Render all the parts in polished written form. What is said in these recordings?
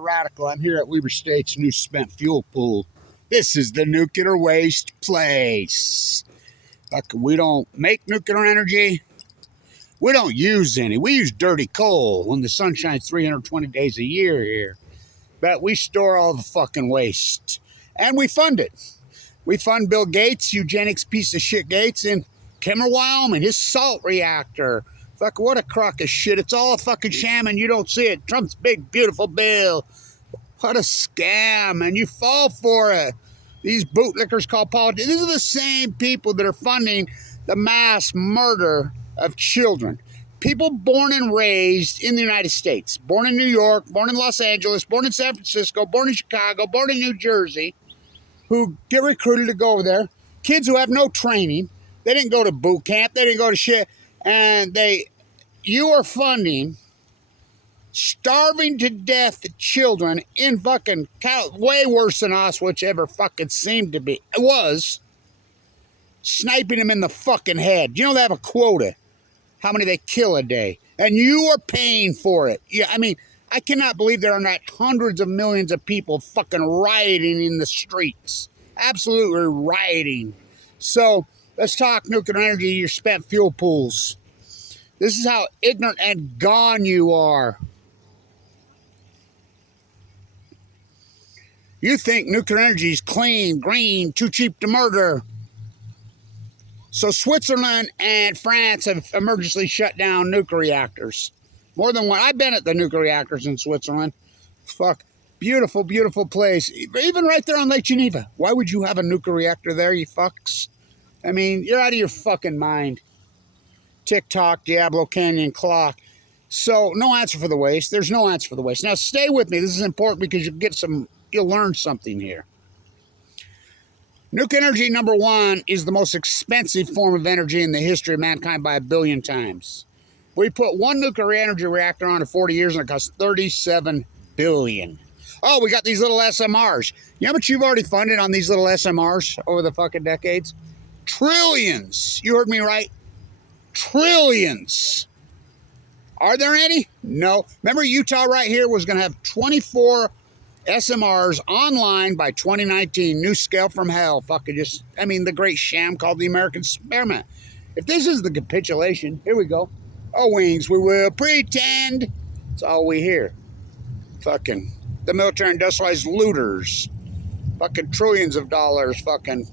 Radical. I'm here at Weber State's new spent fuel pool. This is the nuclear waste place. We don't make nuclear energy. We don't use any. We use dirty coal when the sun shines 320 days a year here. But we store all the fucking waste. And we fund it. We fund Bill Gates, eugenics piece of shit Gates, in Kemmer, Wyoming, his salt reactor. Fuck, what a crock of shit. It's all a fucking sham and you don't see it. Trump's big, beautiful bill. What a scam. And you fall for it. These bootlickers called politics. These are the same people that are funding the mass murder of children. People born and raised in the United States. Born in New York, born in Los Angeles, born in San Francisco, born in Chicago, born in New Jersey, who get recruited to go over there. Kids who have no training. They didn't go to boot camp. They didn't go to shit. And you are funding starving to death children in fucking way worse than us, whichever fucking seemed to be. It was sniping them in the fucking head. You know they have a quota, how many they kill a day, and you are paying for it. Yeah, I mean, I cannot believe there are not hundreds of millions of people fucking rioting in the streets, absolutely rioting. So let's talk nuclear energy, your spent fuel pools. This is how ignorant and gone you are. You think nuclear energy is clean, green, too cheap to murder. So Switzerland and France have emergency shut down nuclear reactors. More than one. I've been at the nuclear reactors in Switzerland. Fuck. Beautiful, beautiful place. Even right there on Lake Geneva. Why would you have a nuclear reactor there, you fucks? I mean, you're out of your fucking mind. TikTok, Diablo Canyon clock. So, no answer for the waste. There's no answer for the waste. Now, stay with me. This is important because you'll learn something here. Nuclear energy, number one, is the most expensive form of energy in the history of mankind by 1 billion times. We put one nuclear energy reactor on in 40 years and it costs $37 billion. Oh, we got these little SMRs. You know how much you've already funded on these little SMRs over the fucking decades? Trillions. You heard me right? Trillions. Are there any? No. Remember, Utah right here was going to have 24 SMRs online by 2019. New scale from hell. Fucking the great sham called the American experiment. If this is the capitulation, here we go. Oh, wings, we will pretend. That's all we hear. Fucking the military industrialized looters. Fucking trillions of dollars. Fucking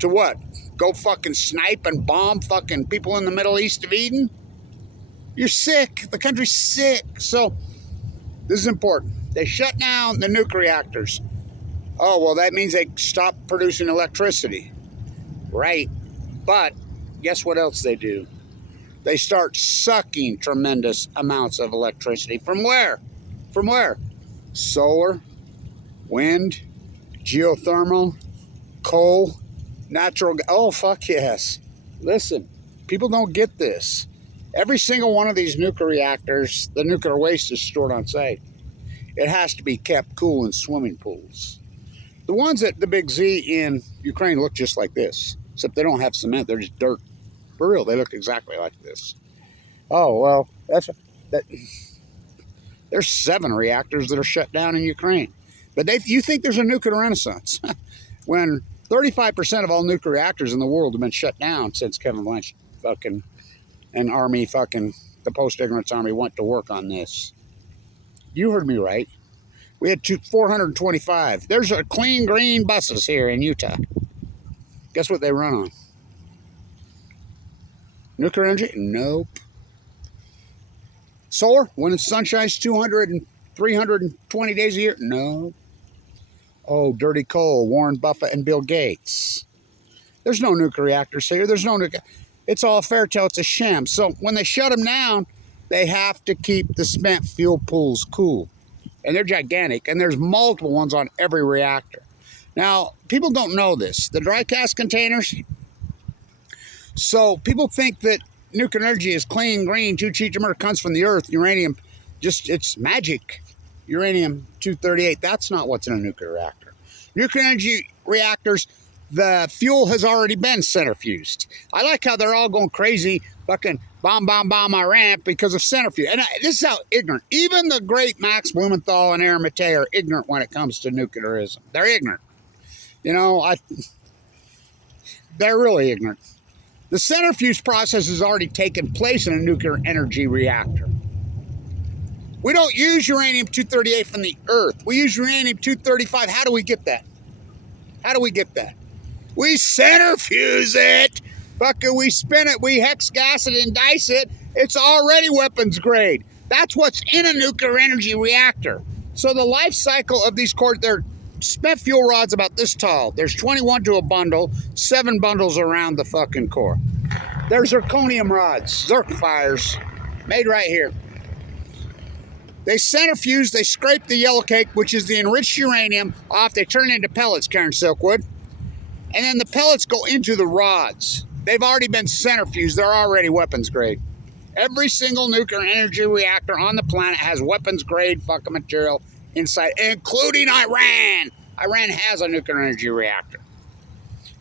to what? Go fucking snipe and bomb fucking people in the Middle East of Eden? You're sick. The country's sick. So, this is important. They shut down the nuclear reactors. Oh, well, that means they stop producing electricity. Right. But, guess what else they do? They start sucking tremendous amounts of electricity. From where? From where? Solar, wind, geothermal, coal, natural gas. Oh, fuck yes. Listen, people don't get this. Every single one of these nuclear reactors, the nuclear waste is stored on site. It has to be kept cool in swimming pools. The ones at the Big Z in Ukraine look just like this, except they don't have cement. They're just dirt. For real, they look exactly like this. Oh, well, there's 7 reactors that are shut down in Ukraine. But you think there's a nuclear renaissance when 35% of all nuclear reactors in the world have been shut down since Kevin Blanch fucking and Army fucking the post-ignorance Army went to work on this. You heard me right. We had 425. There's a clean green buses here in Utah. Guess what they run on? Nuclear energy? Nope. Solar? When the sun shines 200 and 320 days a year? No. Oh, dirty coal, Warren Buffett and Bill Gates. There's no nuclear reactors here. There's no nuclear. It's all a fairy tale. It's a sham. So when they shut them down, they have to keep the spent fuel pools cool. And they're gigantic. And there's multiple ones on every reactor. Now, people don't know this. The dry cask containers. So people think that nuclear energy is clean, green, too cheap to murder, comes from the earth. Uranium, it's magic. Uranium-238, that's not what's in a nuclear reactor. Nuclear energy reactors, the fuel has already been centrifuged. I like how they're all going crazy fucking bomb Iran because of centrifuge. And this is how ignorant. Even the great Max Blumenthal and Aaron Mattei are ignorant when it comes to nuclearism. They're ignorant. You know, they're really ignorant. The centrifuge process has already taken place in a nuclear energy reactor. We don't use uranium-238 from the Earth. We use uranium-235. How do we get that? How do we get that? We centrifuge it. Fucking, we spin it, we hex gas it and dice it. It's already weapons grade. That's what's in a nuclear energy reactor. So the life cycle of these cores, they're spent fuel rods about this tall. There's 21 to a bundle, 7 bundles around the fucking core. There's zirconium rods, Zircfires, made right here. They centrifuge, they scrape the yellow cake, which is the enriched uranium, off. They turn it into pellets, Karen Silkwood. And then the pellets go into the rods. They've already been centrifuged. They're already weapons grade. Every single nuclear energy reactor on the planet has weapons grade fucking material inside, including Iran. Iran has a nuclear energy reactor.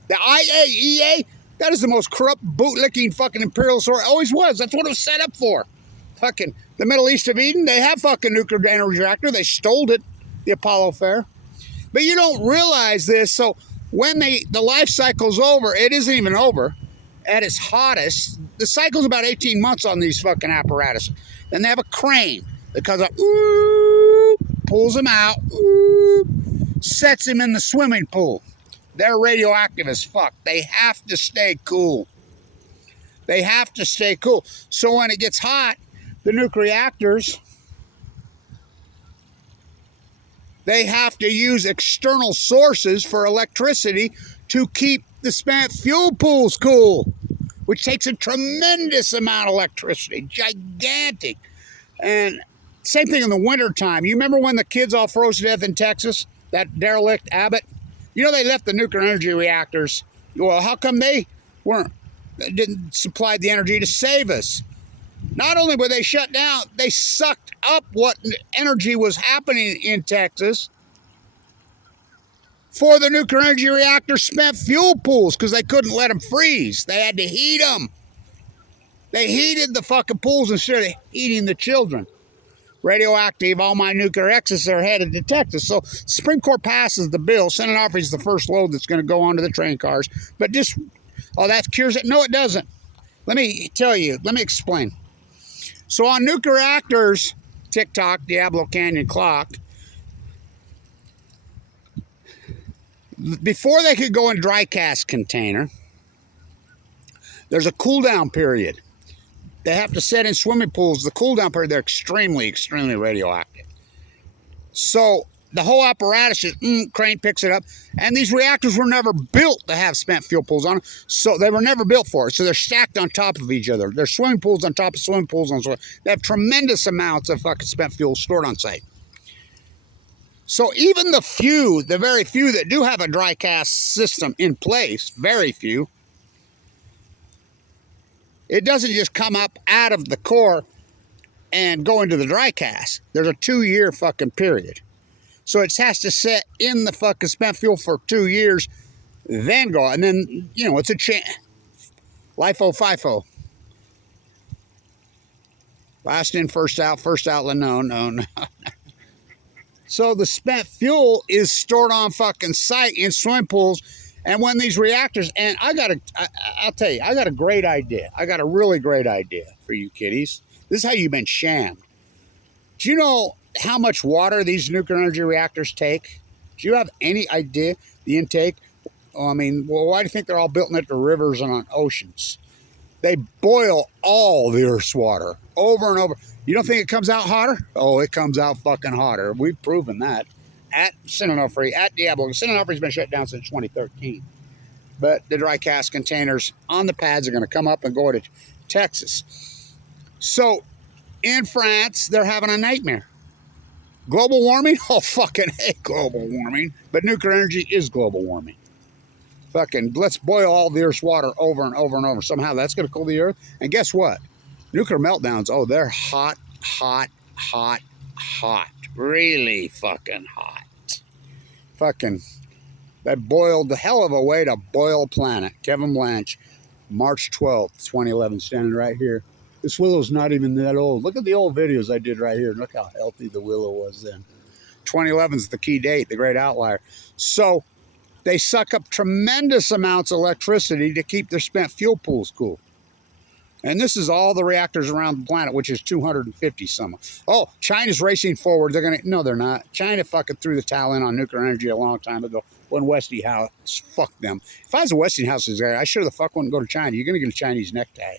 The IAEA, that is the most corrupt, bootlicking fucking imperial source. Always was. That's what it was set up for. Fucking the Middle East of Eden, they have fucking nuclear energy reactor. They stole it, the Apollo affair. But you don't realize this. So when the life cycle's over, it isn't even over. At its hottest, the cycle's about 18 months on these fucking apparatus. Then they have a crane that comes up, ooh, pulls them out, ooh, sets them in the swimming pool. They're radioactive as fuck. They have to stay cool. They have to stay cool. So when it gets hot, the nuclear reactors, they have to use external sources for electricity to keep the spent fuel pools cool, which takes a tremendous amount of electricity, gigantic. And same thing in the wintertime. You remember when the kids all froze to death in Texas, that derelict Abbott? You know, they left the nuclear energy reactors. Well, how come they didn't supply the energy to save us? Not only were they shut down, they sucked up what energy was happening in Texas for the nuclear energy reactor spent fuel pools because they couldn't let them freeze. They had to heat them. They heated the fucking pools instead of heating the children. Radioactive, all my nuclear exes are headed to Texas. So Supreme Court passes the bill. Senate offers the first load that's going to go onto the train cars. But just, oh, that cures it? No, it doesn't. Let me tell you. Let me explain. So on nuclear reactors, TikTok, Diablo Canyon Clock, before they could go in dry cast container, there's a cool down period. They have to set in swimming pools. The cool down period, they're extremely, extremely radioactive. So the whole apparatus is, crane picks it up. And these reactors were never built to have spent fuel pools on them. So they were never built for it. So they're stacked on top of each other. There's swimming pools on top of swimming pools on swimming. They have tremendous amounts of fucking spent fuel stored on site. So even the very few that do have a dry cast system in place, very few, it doesn't just come up out of the core and go into the dry cast. There's a 2-year fucking period. So it has to sit in the fucking spent fuel for 2 years, then go. And then, you know, it's a LIFO, FIFO. Last in, first out, no. So the spent fuel is stored on fucking site in swimming pools. And when these reactors, and I'll tell you, I got a great idea. I got a really great idea for you kiddies. This is how you've been shammed. Do you know how much water these nuclear energy reactors take? Do you have any idea the intake? I mean, well, why do you think they're all built into rivers and on oceans? They boil all the Earth's water over and over. You don't think it comes out hotter? Oh, it comes out fucking hotter. We've proven that. At Sinanofre, at Diablo. Sinanofre's been shut down since 2013. But the dry cast containers on the pads are going to come up and go to Texas. So, in France, they're having a nightmare. Global warming? Oh, fucking hey, global warming. But nuclear energy is global warming. Fucking, let's boil all the Earth's water over and over and over. Somehow that's going to cool the Earth. And guess what? Nuclear meltdowns, oh, they're hot, hot, hot, hot. Really fucking hot. Fucking, they boiled the hell of a way to boil a planet. Kevin Blanche. March 12th, 2011, standing right here. This willow's not even that old. Look at the old videos I did right here. Look how healthy the willow was then. 2011 is the key date, the great outlier. So they suck up tremendous amounts of electricity to keep their spent fuel pools cool. And this is all the reactors around the planet, which is 250 some. Oh, China's racing forward. They're going to, no, they're not. China fucking threw the towel in on nuclear energy a long time ago when Westinghouse, fuck them. If I was a Westinghouse guy, I sure the fuck wouldn't go to China. You're going to get a Chinese necktie.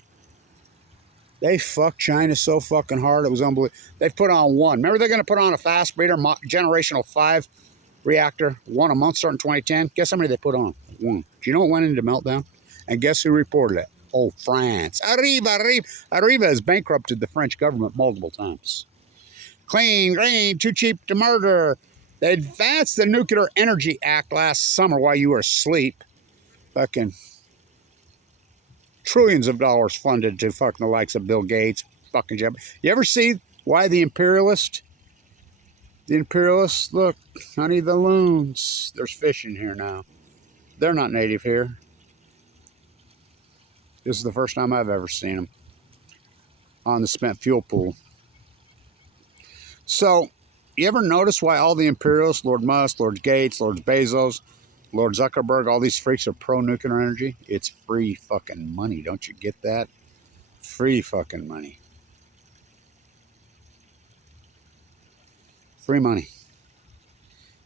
They fucked China so fucking hard. It was unbelievable. They've put on one. Remember they're going to put on a fast breeder generational 5 reactor, one a month starting 2010. Guess how many they put on? One. Do you know what went into meltdown? And guess who reported it? Oh, France. Arriva has bankrupted the French government multiple times. Clean, green, too cheap to murder. They advanced the Nuclear Energy Act last summer while you were asleep. Fucking trillions of dollars funded to fucking the likes of Bill Gates. Fucking Jeb. You ever see why the imperialists, look, honey, the loons. There's fish in here now. They're not native here. This is the first time I've ever seen them on the spent fuel pool. So, you ever notice why all the imperialists, Lord Musk, Lord Gates, Lord Bezos, Lord Zuckerberg, all these freaks are pro-nuclear energy? It's free fucking money. Don't you get that? Free fucking money. Free money.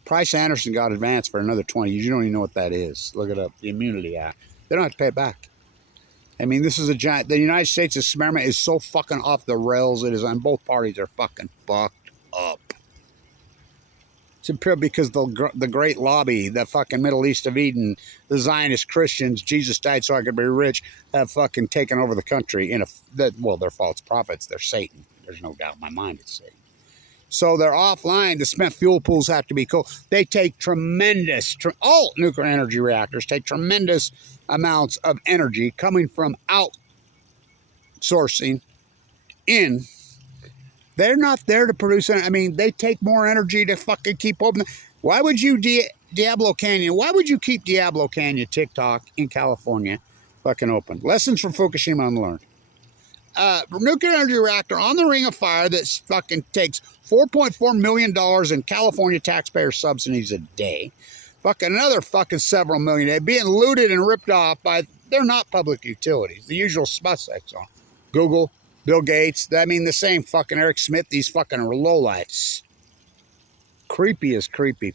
Price Anderson got advanced for another 20 years. You don't even know what that is. Look it up. The Immunity Act. They don't have to pay it back. I mean, this is a giant... The United States experiment is so fucking off the rails. It is, and both parties are fucking fucked up. It's imperial because the great lobby, the fucking Middle East of Eden, the Zionist Christians, Jesus died so I could be rich, have fucking taken over the country well, they're false prophets. They're Satan. There's no doubt in my mind it's Satan. So they're offline. The spent fuel pools have to be cool. They take all nuclear energy reactors take tremendous amounts of energy coming from outsourcing in. They're not there to produce it. I mean, they take more energy to fucking keep open. Why would you, Diablo Canyon, why would you keep Diablo Canyon TikTok in California fucking open? Lessons from Fukushima unlearned. Nuclear energy reactor on the ring of fire that fucking takes $4.4 million in California taxpayer subsidies a day. Fucking another fucking several million a day being looted and ripped off by, they're not public utilities. The usual suspects are Google, Bill Gates, I mean the same fucking Eric Smith, these fucking lowlifes. Creepy as creepy.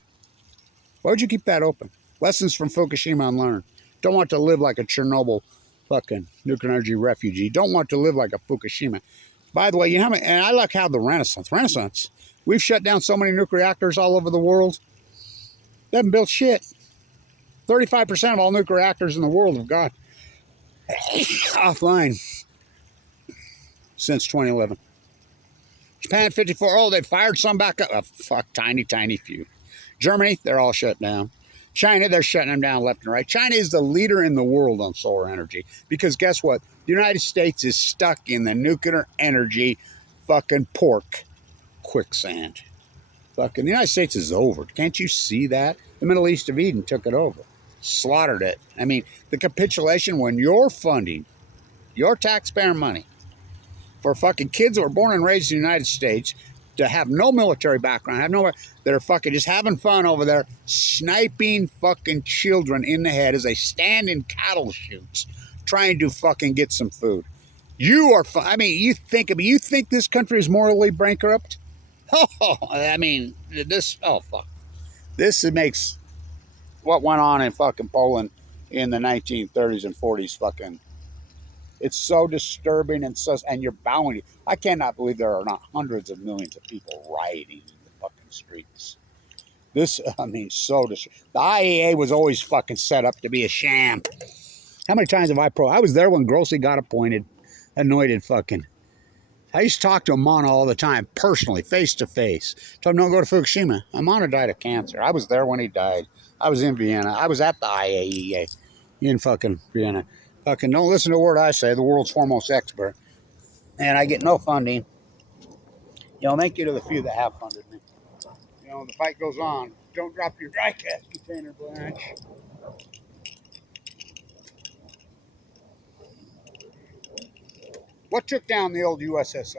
Why would you keep that open? Lessons from Fukushima unlearned. Don't want to live like a Chernobyl fucking nuclear energy refugee. Don't want to live like a Fukushima. By the way, you know, and I like how the Renaissance, we've shut down so many nuclear reactors all over the world. They haven't built shit. 35% of all nuclear reactors in the world have gone offline since 2011. Japan 54, oh, they fired some back up. Fuck, tiny few. Germany, they're all shut down. China, they're shutting them down left and right. China is the leader in the world on solar energy because guess what? The United States is stuck in the nuclear energy fucking pork quicksand. Fucking the United States is over. Can't you see that? The Middle East of Eden took it over. Slaughtered it. I mean, the capitulation when you're funding your taxpayer money for fucking kids that were born and raised in the United States to have no military background, that are fucking just having fun over there, sniping fucking children in the head as they stand in cattle chutes trying to fucking get some food. You are, I mean, you think this country is morally bankrupt? Oh, I mean, oh, fuck. This makes what went on in fucking Poland in the 1930s and 40s fucking, it's so disturbing and you're bowing. I cannot believe there are not hundreds of millions of people rioting in the fucking streets. This, I mean, so disturbing. The IAEA was always fucking set up to be a sham. How many times have I was there when Grossi got anointed fucking. I used to talk to Amano all the time, personally, face to face. Told him don't go to Fukushima. Amano died of cancer. I was there when he died. I was in Vienna. I was at the IAEA in fucking Vienna. Fucking don't listen to a word I say, the world's foremost expert. And I get no funding. You know, thank you to the few that have funded me. You know, the fight goes on. Don't drop your dry cast container, Blanche. What took down the old USSR?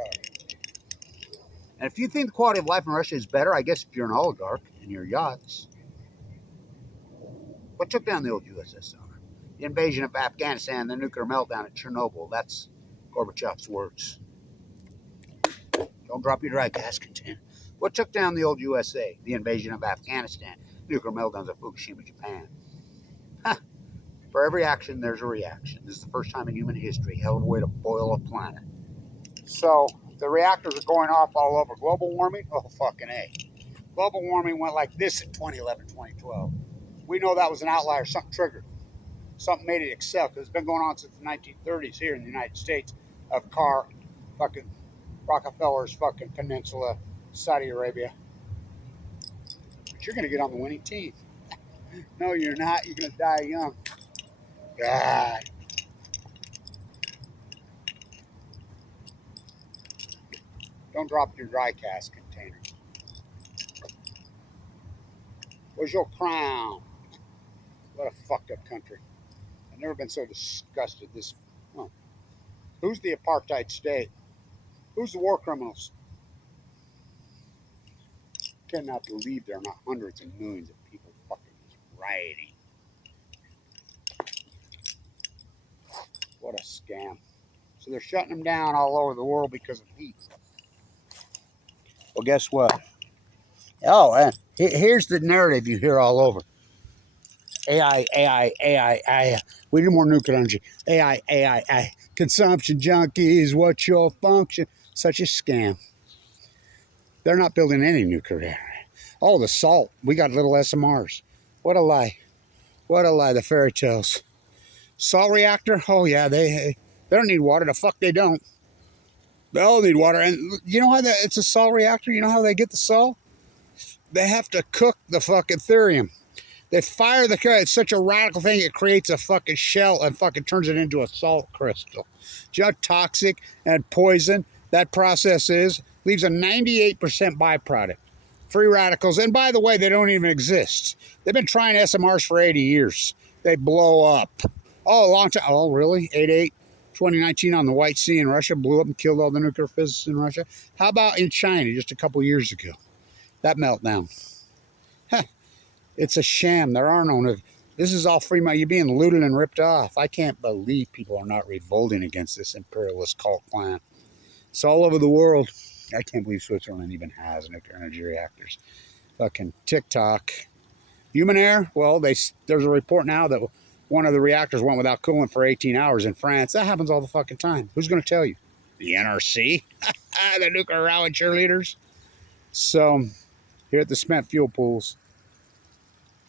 And if you think the quality of life in Russia is better, I guess if you're an oligarch in your yachts, what took down the old USSR? The invasion of Afghanistan, the nuclear meltdown at Chernobyl. That's Gorbachev's words. Don't drop your dry gas container. What took down the old USA? The invasion of Afghanistan, nuclear meltdowns at Fukushima, Japan. Huh. For every action, there's a reaction. This is the first time in human history. Hell of a way to boil a planet. So, the reactors are going off all over. Global warming? Oh, fucking A. Global warming went like this in 2011, 2012. We know that was an outlier. Something triggered. Something made it excel. Because it's been going on since the 1930s here in the United States of fucking Rockefeller's fucking peninsula, Saudi Arabia. But you're going to get on the winning team. No, you're not. You're going to die young. God. Don't drop your dry gas container. Where's your crown? What a fucked up country. I've never been so disgusted. Who's the apartheid state? Who's the war criminals? Cannot believe there are not hundreds and millions of people fucking rioting. What a scam. So they're shutting them down all over the world because of heat. Well, guess what? Oh, and here's the narrative you hear all over. AI, AI, AI, AI. We need more nuclear energy. AI, AI, AI. Consumption junkies, what's your function? Such a scam. They're not building any nuclear. Oh, the salt. We got little SMRs. What a lie. What a lie, the fairy tales. Salt reactor? Oh, yeah, they don't need water. The fuck they don't. They all need water. And you know how it's a salt reactor? You know how they get the salt? They have to cook the fucking thorium. They fire the car. It's such a radical thing. It creates a fucking shell and fucking turns it into a salt crystal. Do you know how toxic and poison that process is? Leaves a 98% byproduct. Free radicals. And by the way, they don't even exist. They've been trying SMRs for 80 years. They blow up. Oh, a long time. Oh, really? 8/8, 2019 on the White Sea in Russia blew up and killed all the nuclear physicists in Russia. How about in China just a couple years ago? That meltdown. Huh. It's a sham. There are no. This is all free money. You're being looted and ripped off. I can't believe people are not revolting against this imperialist cult clan. It's all over the world. I can't believe Switzerland even has nuclear energy reactors. Fucking TikTok. Human air? Well, there's a report now that one of the reactors went without coolant for 18 hours in France. That happens all the fucking time. Who's going to tell you? The NRC? The nuclear rally cheerleaders? So, here at the spent fuel pools,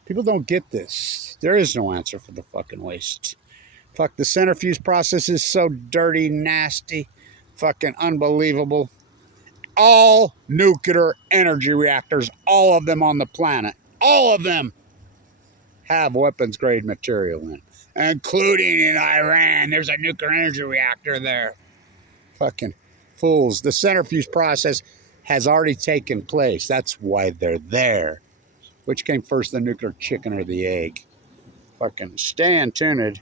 people don't get this. There is no answer for the fucking waste. Fuck, the centrifuge process is so dirty, nasty, fucking unbelievable. All nuclear energy reactors, all of them on the planet, all of them have weapons-grade material in it, including in Iran. There's a nuclear energy reactor there. Fucking fools. The centrifuge process has already taken place. That's why they're there. Which came first, the nuclear chicken or the egg? Fucking stay tuned.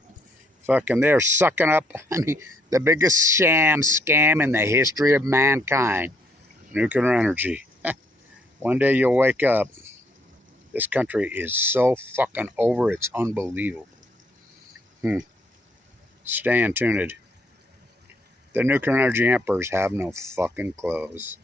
Fucking they're sucking up, the biggest scam in the history of mankind. Nuclear energy. One day you'll wake up. This country is so fucking over, it's unbelievable. Stay tuned. The nuclear energy emperors have no fucking clothes.